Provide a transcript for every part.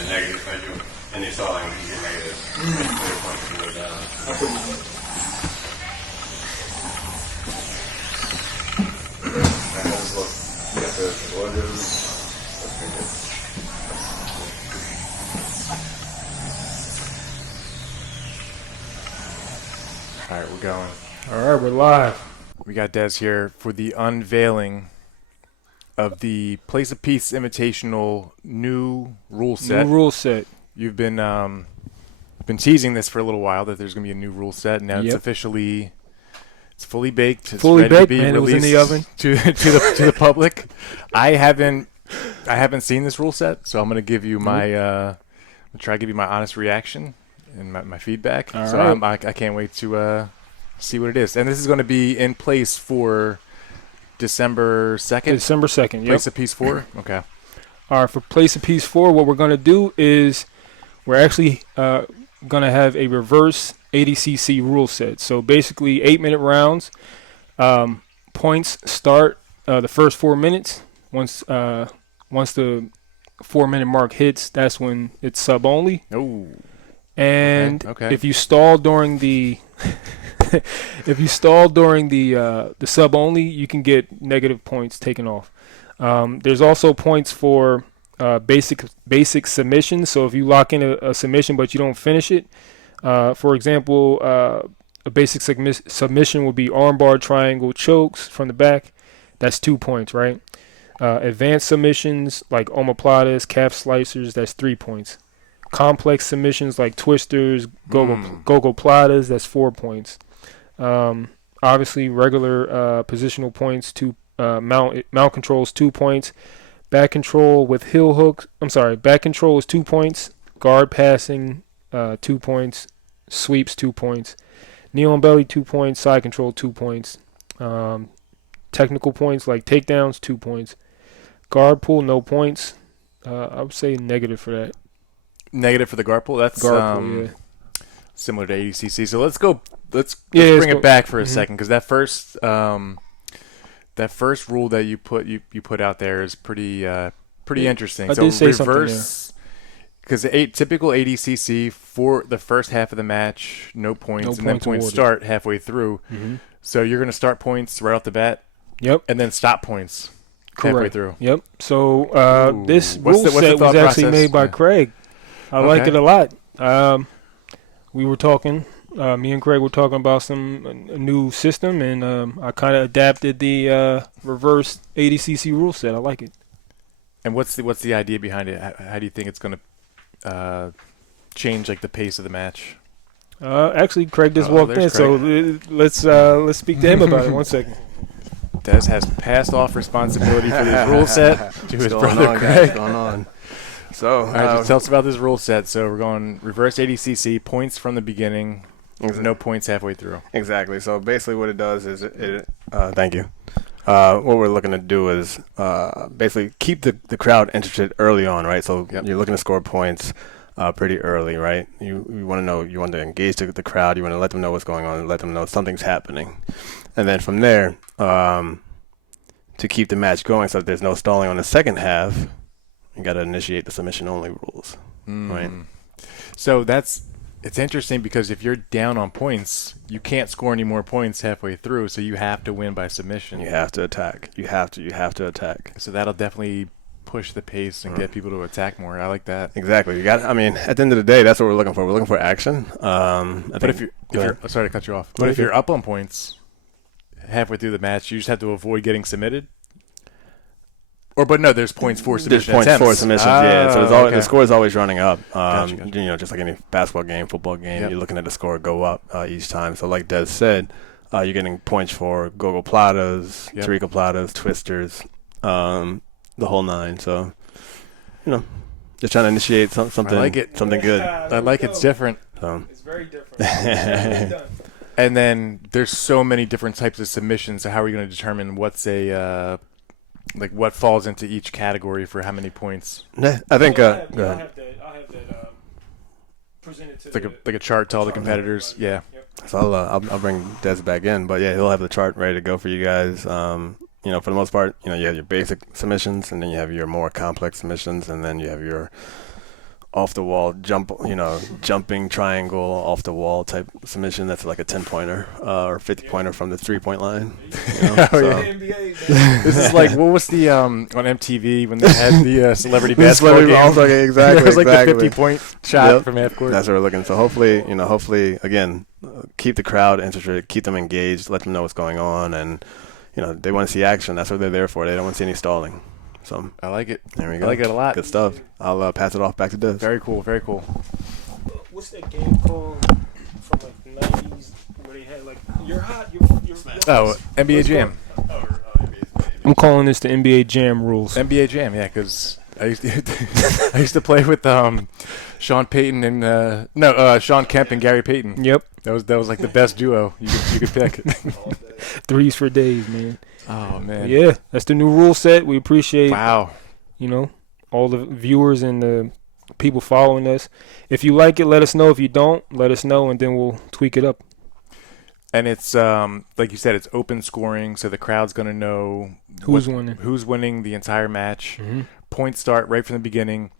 Yeah, negative. I do. And you saw like you get negative. Clear points can go down. I'll put mine up. And let's look. You got the orders. All right, we're going. All right, we're live. We got Des here for the unveiling of the Place of Peace Invitational new rule set. New rule set. You've been teasing this for a little while that there's going to be a new rule set. Now it's fully baked. It's Fully ready baked, to be man. It was in the oven to the public. I haven't seen this rule set, so I'm going to give you my try to give you my honest reaction and my feedback. All so right. I can't wait to see what it is. And this is going to be in place for December 2nd. December 2nd, Place of Peace 4? Okay. All right, for Place of Peace 4, what we're going to do is we're actually going to have a reverse ADCC rule set. So basically 8-minute rounds. Points start the first 4 minutes. Once the 4-minute mark hits, that's when it's sub only. Oh. And Okay. if you stall during the the sub only, you can get negative points taken off. There's also points for basic submissions. So if you lock in a submission but you don't finish it, for example, a basic submission would be armbar, triangle, chokes from the back. That's 2 points, right? Advanced submissions like omoplatas, calf slicers, that's 3 points. Complex submissions like twisters, gogoplatas, that's 4 points. Obviously, regular positional points, mount controls, 2 points. Back control with heel hooks. Back control is 2 points. Guard passing, 2 points. Sweeps, 2 points. Knee on belly, 2 points. Side control, 2 points. Technical points like takedowns, 2 points. Guard pull, no points. I would say negative for that. Negative for the guard pull? That's Guard pull, yeah. Similar to ADCC. So let's bring it back for a second, because that first rule that you put out there is pretty interesting. I did say reverse, because typical ADCC for the first half of the match, no points, and then points start halfway through. Mm-hmm. So you're going to start points right off the bat. Yep. And then stop points halfway through. Yep. So this rule set was actually made by Craig. I like it a lot. We were talking. Me and Craig were talking about a new system, and I kind of adapted the reverse ADCC rule set. I like it. And what's the idea behind it? How do you think it's going to change like the pace of the match? Actually, Craig just walked in, so let's speak to him about it. 1 second. Des has passed off responsibility for this rule set to his brother Craig. What's going on? So, all right, just tell us about this rule set. So we're going reverse ADCC, points from the beginning, no points halfway through. Exactly. So basically what it does is thank you. What we're looking to do is basically keep the crowd interested early on, right? So you're looking to score points pretty early, right? You want to know, you want to engage the crowd, you want to let them know what's going on, let them know something's happening. And then from there, to keep the match going so that there's no stalling on the second half, you got to initiate the submission-only rules, right? So it's interesting, because if you're down on points, you can't score any more points halfway through, so you have to win by submission. You have to attack. You have to attack. So that'll definitely push the pace and get people to attack more. I like that. Exactly. At the end of the day, that's what we're looking for. We're looking for action. But if you're sorry to cut you off, but if you're up on points halfway through the match, you just have to avoid getting submitted. There's points for submission attempts. There's points for submissions, yeah. So the score is always running up. Gotcha. Just like any basketball game, football game, you're looking at the score go up each time. So like Des said, you're getting points for gogoplatas, tricoplatas, twisters, the whole nine. So, just trying to initiate something. I like it. Something good. I like it's different. So. It's very different. And then there's so many different types of submissions. So how are you going to determine what's what falls into each category for how many points? I think. Go ahead. I'll have that presented to it's like a chart to all the competitors. Yeah. Yep. So I'll bring Des back in, but yeah, he'll have the chart ready to go for you guys. For the most part, you have your basic submissions, and then you have your more complex submissions, and then you have your off the wall jumping triangle off the wall type submission, that's like a 10-pointer or 50-pointer from the 3-point line. This is like, what was the on MTV when they had the celebrity basketball game? Exactly. It was like exactly. the 50-point shot Yep. from half court. That's what we're looking. So hopefully again, keep the crowd interested, keep them engaged, let them know what's going on, and they want to see action. That's what they're there for. They don't want to see any stalling. So I like it. there we go. I like it a lot. Good stuff. I'll pass it off back to Diz. Very cool. Very cool. What's that game called from like the 90s where they had like you're hot, you're Oh, NBA Jam. I'm calling this the NBA Jam rules. NBA Jam, yeah, because I used to play with Sean Payton and Sean Kemp and Gary Payton. Yep. That was like the best duo you could pick. Threes for days, man. Oh man. Yeah, that's the new rule set. We appreciate Wow. all the viewers and the people following us. If you like it, let us know. If you don't, let us know, and then we'll tweak it up. And it's like you said, it's open scoring, so the crowd's gonna know Who's winning. Who's winning the entire match. Mm-hmm. Points start right from the beginning.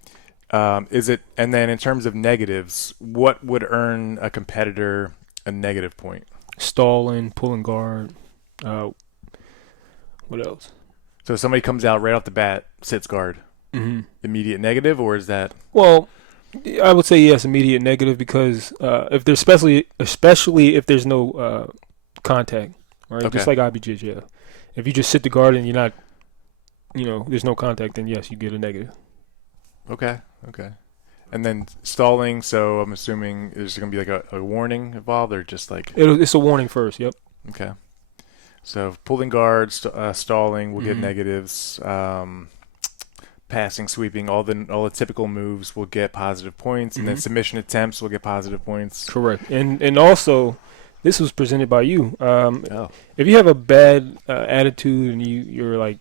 And then in terms of negatives, what would earn a competitor a negative point? Stalling, pulling guard. What else? So if somebody comes out right off the bat, sits guard, immediate negative, or is that? Well, I would say yes, immediate negative, because if there's especially if there's no contact, right? Okay. Just like IBJJF. If you just sit the guard and you're not, there's no contact, then yes, you get a negative. Okay. And then stalling, so I'm assuming there's going to be like a warning involved, or just like... It's a warning first, yep. Okay. So pulling guard, stalling, we'll get negatives. Passing, sweeping, all the typical moves will get positive points, and then submission attempts will get positive points. Correct. And also, this was presented by you. If you have a bad attitude and you're like,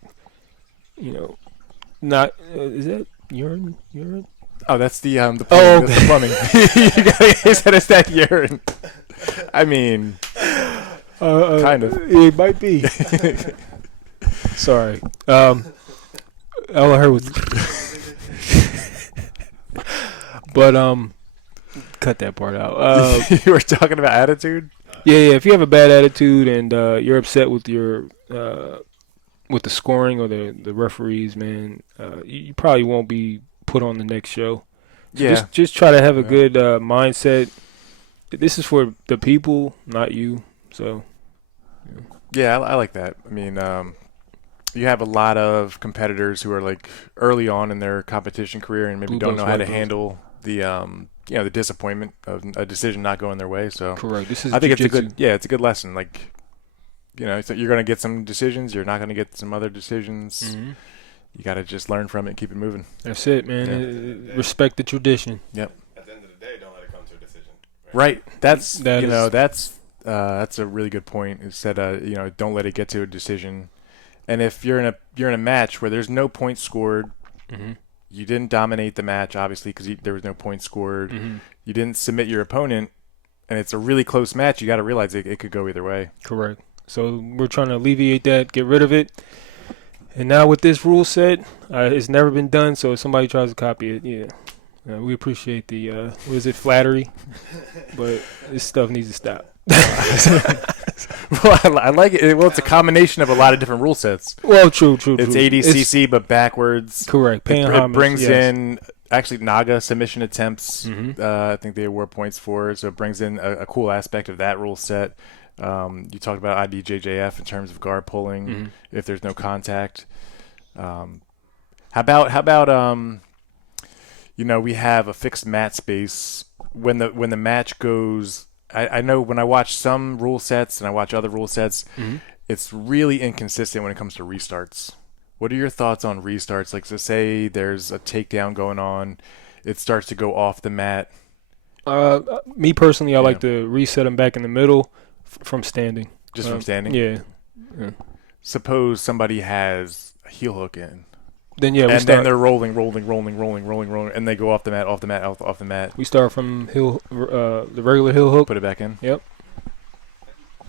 not is that urine? Oh, that's the plumbing. Oh, That's the plumbing. He said it's that urine. I mean, kind of. It might be. Sorry. All I heard was, but cut that part out. You were talking about attitude. Yeah. If you have a bad attitude and you're upset with your with the scoring or the referees, man, you probably won't be put on the next show. So Yeah. Just try to have a good mindset. This is for the people, not you. So. Yeah, I like that. I mean, you have a lot of competitors who are like early on in their competition career and maybe don't know how to handle the the disappointment of a decision not going their way. So correct. This is I think jiu-jitsu. it's a good lesson. Like, so you're going to get some decisions. You're not going to get some other decisions. Mm-hmm. You got to just learn from it and keep it moving. That's it, man. Respect the tradition. Yep. At the end of the day, don't let it come to a decision. Right. That's That a really good point. It said don't let it get to a decision. And if you're in a match where there's no points scored, you didn't dominate the match, obviously, because there was no points scored. You didn't submit your opponent, and it's a really close match. You got to realize it could go either way. Correct. So we're trying to alleviate that, get rid of it. And now with this rule set, it's never been done. So if somebody tries to copy it, we appreciate the flattery, but this stuff needs to stop. Well, I like it. Well, it's a combination of a lot of different rule sets. Well, true. It's ADCC, but backwards. Correct. It brings in actually Naga submission attempts. I think they award points for, so it brings in a cool aspect of that rule set. You talked about IBJJF in terms of guard pulling if there's no contact. How about we have a fixed mat space when the match goes. I know when I watch some rule sets and I watch other rule sets, it's really inconsistent when it comes to restarts. What are your thoughts on restarts? Like, so say there's a takedown going on, it starts to go off the mat. Me personally, I like to reset them back in the middle from standing. Just from standing? Yeah. Suppose somebody has a heel hook in. Then then they're rolling, and they go off the mat. We start from the regular heel hook. Put it back in. Yep.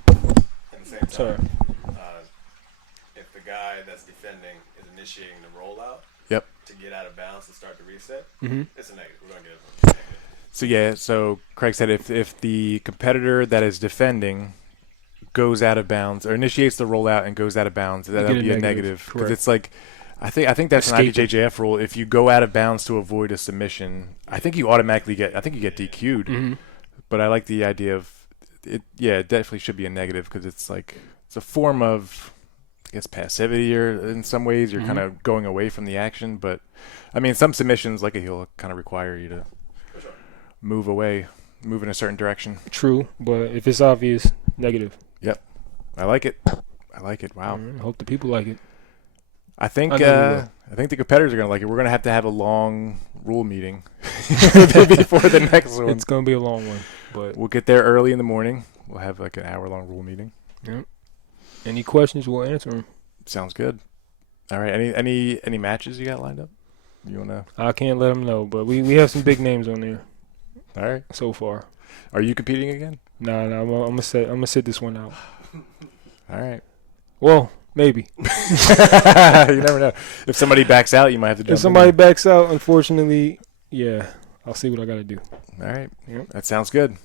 At the same time, Sorry. If the guy that's defending is initiating the rollout, Yep. to get out of bounds to start the reset, it's a negative. We're gonna get So Craig said if the competitor that is defending goes out of bounds or initiates the rollout and goes out of bounds, that'll be a negative because it's like I think that's an IBJJF rule. If you go out of bounds to avoid a submission, I think you automatically get DQ'd. Mm-hmm. But I like the idea of it. Yeah, it definitely should be a negative because it's a form of, I guess, passivity, or in some ways you're kind of going away from the action. But I mean, some submissions like a heel kind of require you to move away, move in a certain direction. True, but if it's obvious, negative. Yep, I like it. Wow. Hope the people like it. I think the competitors are gonna like it. We're gonna have a long rule meeting before the next one. It's gonna be a long one, but we'll get there early in the morning. We'll have like an hour-long rule meeting. Yep. Any questions, we'll answer them. Sounds good. All right. Any matches you got lined up? You wanna? I can't let them know, but we have some big names on there. All right. So far. Are you competing again? No, I'm gonna sit this one out. All right. Well, maybe. You never know. If somebody backs out, you might have to jump If somebody backs out, unfortunately, yeah, I'll see what I gotta do. All right. Yep. That sounds good.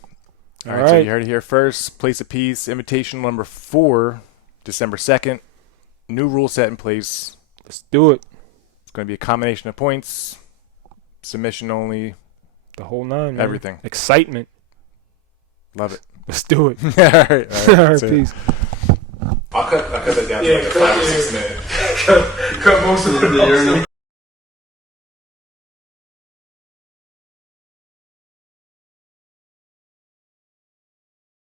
All All right. So right. you heard it here first. Place of Peace Invitational number 4, December 2nd. New rule set in place. Let's do it. It's going to be a combination of points, submission only, The whole 9, man. everything. Excitement. Love it. Let's do it. All right. All right, peace. I'll cut that down to like a 5 or 6 minute. Cut most of it.